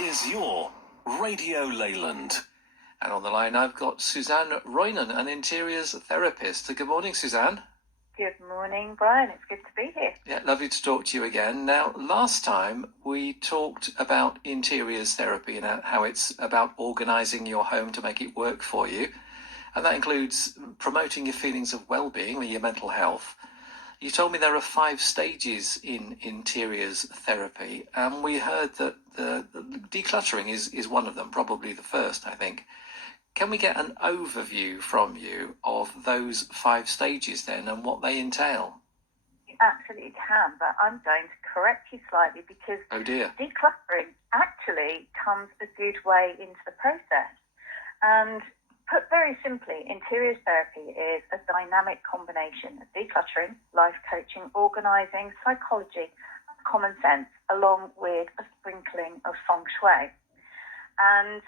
is your Radio Leyland. And on the line, I've got Suzanne Roynon, an interiors therapist. Good morning, Suzanne. Good morning, Brian. It's good to be here. Yeah, lovely to talk to you again. Now, last time we talked about interiors therapy and how it's about organising your home to make it work for you. And that includes promoting your feelings of well-being or your mental health. You told me there are 5 stages in interiors therapy, and we heard that the decluttering is one of them, probably the first, I think. Can we get an overview from you of those 5 stages then and what they entail? You absolutely can, but I'm going to correct you slightly because Oh dear. decluttering actually comes a good way into the process. And put very simply, interiors therapy is a dynamic combination of decluttering, life coaching, organising, psychology, common sense, along with a sprinkling of feng shui. And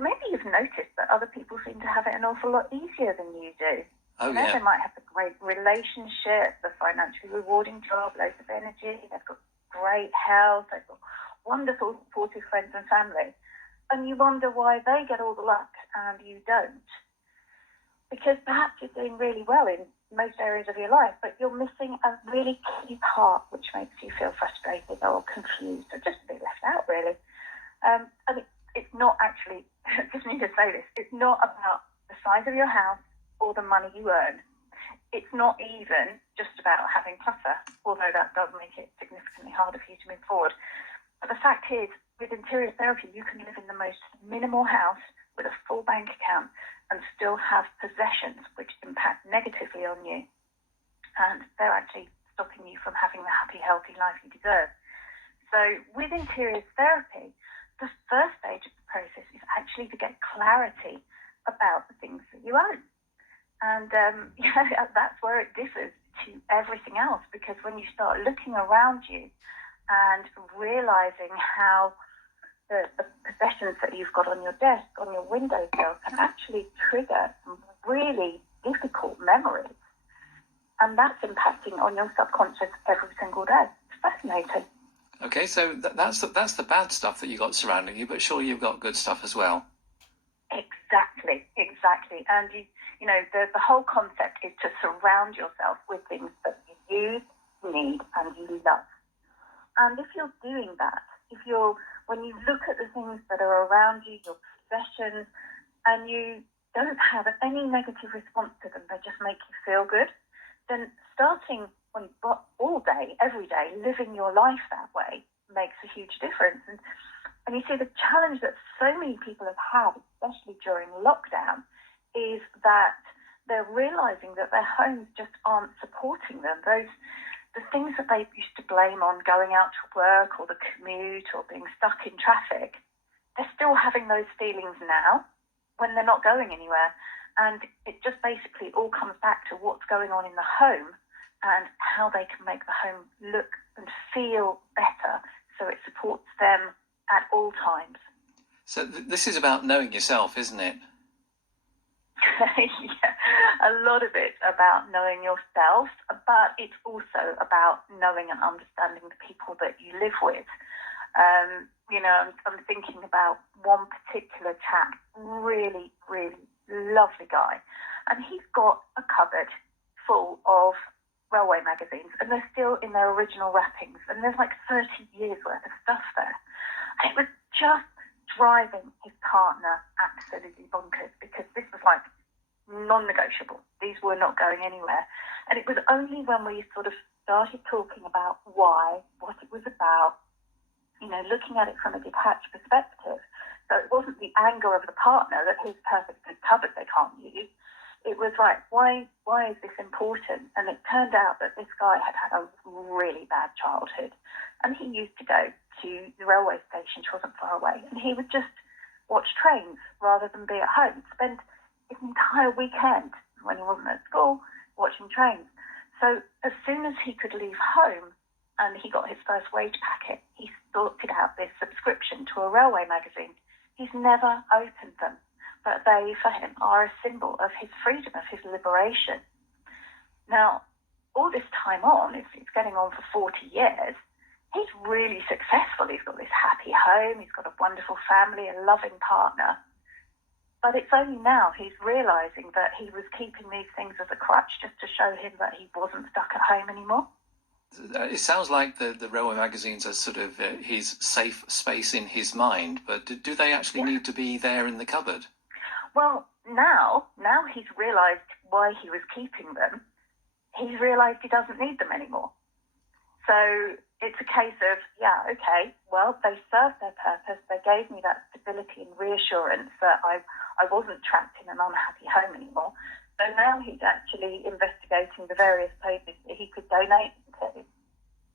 maybe you've noticed that other people seem to have it an awful lot easier than you do. Oh, yeah. yeah. They might have a great relationship, a financially rewarding job, loads of energy, they've got great health, they've got wonderful supportive friends and family. And you wonder why they get all the luck and you don't. Because perhaps you're doing really well in most areas of your life, but you're missing a really key part which makes you feel frustrated or confused or just a bit left out, really. And it's not actually, I just need to say this, it's not about the size of your house or the money you earn. It's not even just about having clutter, although that does make it significantly harder for you to move forward. But the fact is, with interior therapy, you can live in the most minimal house with a full bank account and still have possessions which impact negatively on you. And they're actually stopping you from having the happy, healthy life you deserve. So with interior therapy, the first stage of the process is actually to get clarity about the things that you own. And that's where it differs to everything else, because when you start looking around you and realising how the possessions that you've got on your desk, on your windowsill, can actually trigger some really difficult memories. And that's impacting on your subconscious every single day. It's fascinating. Okay, so that's the bad stuff that you got surrounding you, but sure, you've got good stuff as well. Exactly. And the whole concept is to surround yourself with things that you use, need, and you love. And if you're doing that, when you look at the things that are around you, your possessions, and you don't have any negative response to them, they just make you feel good, then starting all day, every day, living your life that way makes a huge difference. And you see, the challenge that so many people have had, especially during lockdown, is that they're realising that their homes just aren't supporting them. The things that they used to blame on going out to work or the commute or being stuck in traffic, they're still having those feelings now when they're not going anywhere. And it just basically all comes back to what's going on in the home and how they can make the home look and feel better so it supports them at all times. So this is about knowing yourself, isn't it? Yeah, a lot of it's about knowing yourself, but it's also about knowing and understanding the people that you live with. I'm thinking about one particular chap, really, really lovely guy, and he's got a cupboard full of railway magazines, and they're still in their original wrappings, and there's like 30 years worth of stuff there. And it was just driving his partner absolutely bonkers, because this was like non-negotiable. These were not going anywhere. And it was only when we sort of started talking about why, what it was about, looking at it from a detached perspective. So it wasn't the anger of the partner that his perfect good cupboard they can't use. It was like, why is this important? And it turned out that this guy had had a really bad childhood. And he used to go to the railway station, which wasn't far away, and he would just watch trains rather than be at home. Spend his entire weekend when he wasn't at school watching trains. So as soon as he could leave home and he got his first wage packet, he sorted out this subscription to a railway magazine. He's never opened them, but they, for him, are a symbol of his freedom, of his liberation. Now, all this time on, it's getting on for 40 years, he's really successful. He's got this happy home. He's got a wonderful family, a loving partner. But it's only now he's realising that he was keeping these things as a crutch just to show him that he wasn't stuck at home anymore. It sounds like the railway magazines are sort of his safe space in his mind, but do they actually need to be there in the cupboard? Well, now he's realised why he was keeping them. He's realised he doesn't need them anymore. So it's a case of, yeah, okay, well, they served their purpose. They gave me that stability and reassurance that I wasn't trapped in an unhappy home anymore. So now he's actually investigating the various places that he could donate them to.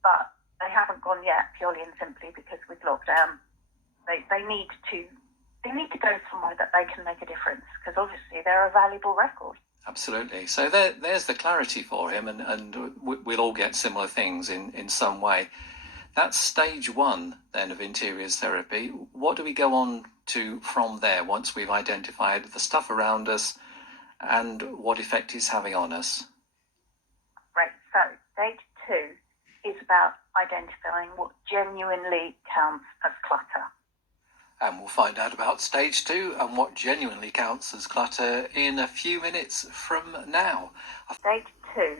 But they haven't gone yet, purely and simply because with lockdown, they need to go somewhere that they can make a difference, because obviously they're a valuable record. Absolutely. So there's the clarity for him, and we'll all get similar things in some way. That's stage one, then, of interiors therapy. What do we go on to from there once we've identified the stuff around us and what effect it's having on us? Right, so stage two is about identifying what genuinely counts as clutter. And we'll find out about stage two and what genuinely counts as clutter in a few minutes from now. Stage two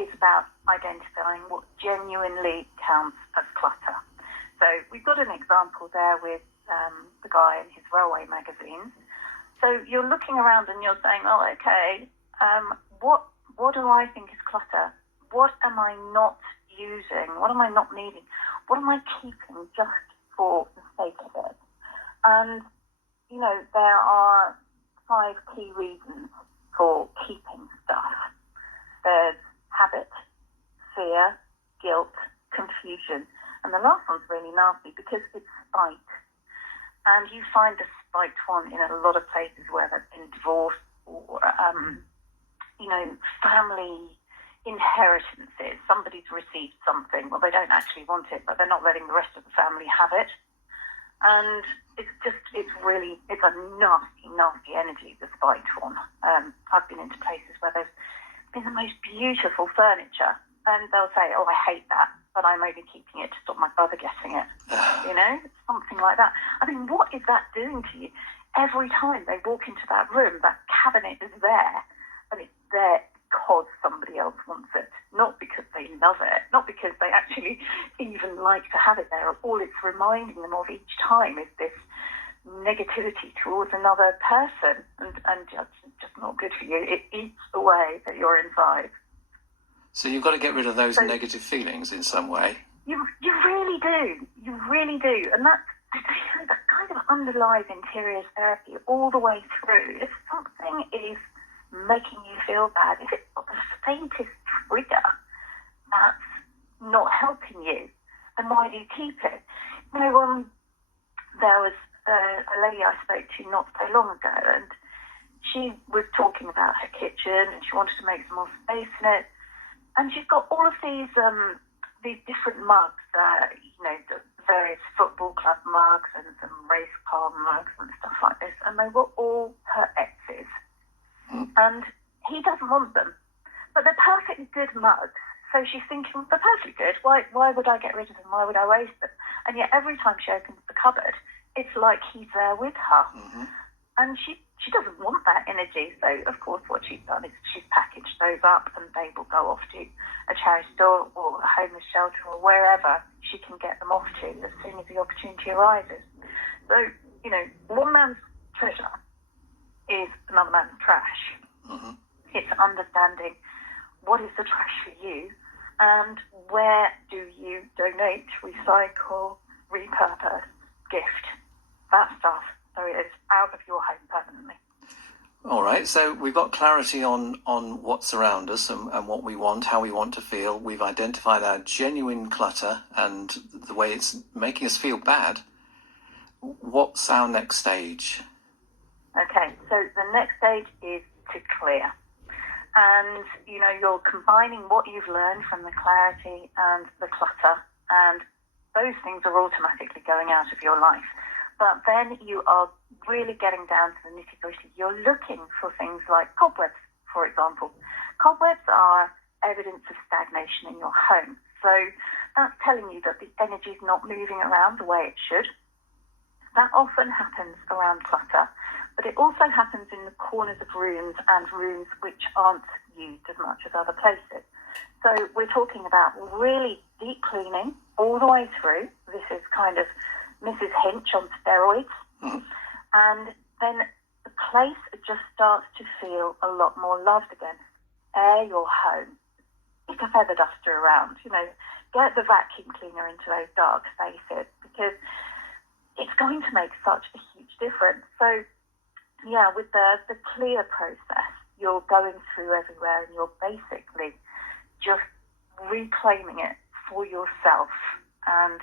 is about identifying what genuinely counts as clutter. So we've got an example there with the guy in his railway magazines. So you're looking around and you're saying, oh, okay, what do I think is clutter? What am I not using? What am I not needing? What am I keeping just for the sake of it? And, you know, there are 5 key reasons for keeping stuff. There's habit, fear, guilt, confusion. And the last one's really nasty because it's spite. And you find the spite one in a lot of places where there's been divorce or, family inheritances. Somebody's received something. Well, they don't actually want it, but they're not letting the rest of the family have it. And it's a nasty energy, the spite one. I've been into places where there's been the most beautiful furniture, and they'll say, oh, I hate that, but I'm only keeping it to stop my brother getting it. Something like that. I mean, what is that doing to you? Every time they walk into that room, that cabinet is there, and it's there because somebody else wants it, not because they love it, not because they actually even like to have it there. All it's reminding them of each time is this negativity towards another person, and just not good for you. It eats away at your inside. So you've got to get rid of those negative feelings in some way. You really do. You really do. And that kind of underlies interiors therapy all the way through. If something is making you feel bad, if it's got the faintest trigger that's not helping you, then why do you keep it? There was a lady I spoke to not so long ago, and she was talking about her kitchen, and she wanted to make some more space in it, and she's got all of these different mugs, the various football club mugs and some race car mugs and stuff like this, and they were all her ex's. And he doesn't want them. But they're perfectly good mugs. So she's thinking, they're perfectly good. Why would I get rid of them? Why would I waste them? And yet every time she opens the cupboard, it's like he's there with her. Mm-hmm. And she doesn't want that energy. So, of course, what she's done is she's packaged those up and they will go off to a charity store or a homeless shelter or wherever she can get them off to as soon as the opportunity arises. So, one man's treasure is another man's trash. Mm-hmm. It's understanding what is the trash for you and where do you donate, recycle, repurpose, gift, that stuff, so it is out of your home permanently. All right, so we've got clarity on what's around us and what we want, how we want to feel. We've identified our genuine clutter and the way it's making us feel bad. What's our next stage? Okay, so the next stage is to clear. And, you're combining what you've learned from the clarity and the clutter, and those things are automatically going out of your life. But then you are really getting down to the nitty-gritty. You're looking for things like cobwebs, for example. Cobwebs are evidence of stagnation in your home. So that's telling you that the energy is not moving around the way it should. That often happens around clutter, but it also happens in the corners of rooms and rooms which aren't used as much as other places. So we're talking about really deep cleaning all the way through. This is kind of Mrs. Hinch on steroids. And then the place just starts to feel a lot more loved again. Air your home. Stick a feather duster around, get the vacuum cleaner into those dark spaces, because it's going to make such a huge difference. So, yeah, with the clear process, you're going through everywhere and you're basically just reclaiming it for yourself. And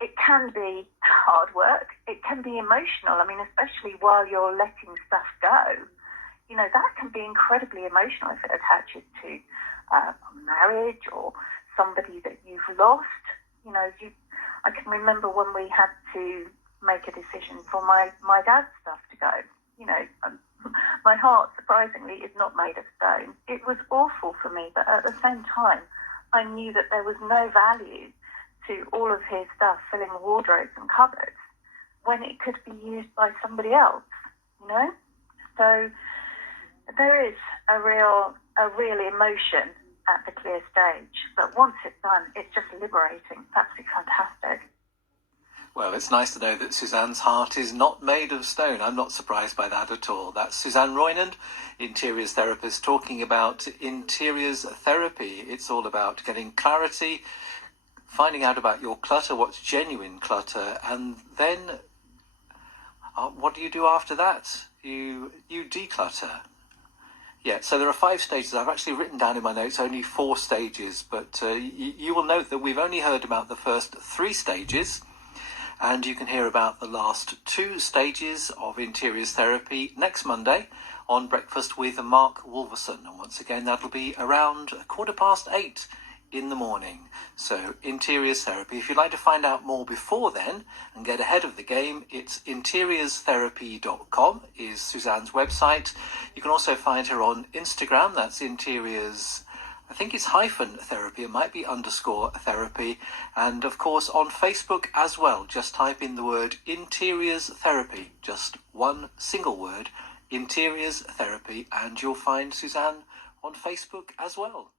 it can be hard work. It can be emotional. I mean, especially while you're letting stuff go, that can be incredibly emotional if it attaches to a marriage or somebody that you've lost. I can remember when we had to make a decision for my dad's stuff to go. My heart, surprisingly, is not made of stone. It was awful for me, but at the same time, I knew that there was no value to all of his stuff filling wardrobes and cupboards when it could be used by somebody else, So there is a real emotion at the clear stage, but once it's done, it's just liberating. It's absolutely fantastic. Well, it's nice to know that Suzanne's heart is not made of stone. I'm not surprised by that at all. That's Suzanne Roynon, interiors therapist, talking about interiors therapy. It's all about getting clarity, finding out about your clutter, what's genuine clutter, and then what do you do after that? You declutter. Yeah, so there are 5 stages. I've actually written down in my notes only 4 stages, but you will note that we've only heard about the first 3 stages, and you can hear about the last 2 stages of interiors therapy next Monday on Breakfast with Mark Wolverson. And once again, that'll be around 8:15 in the morning. So interiors therapy. If you'd like to find out more before then and get ahead of the game, it's interiorsTherapy.com is Suzanne's website. You can also find her on Instagram. That's interiors, I think it's -therapy. It might be _therapy. And of course on Facebook as well. Just type in the word interiors therapy. Just one single word, interiors therapy, and you'll find Suzanne on Facebook as well.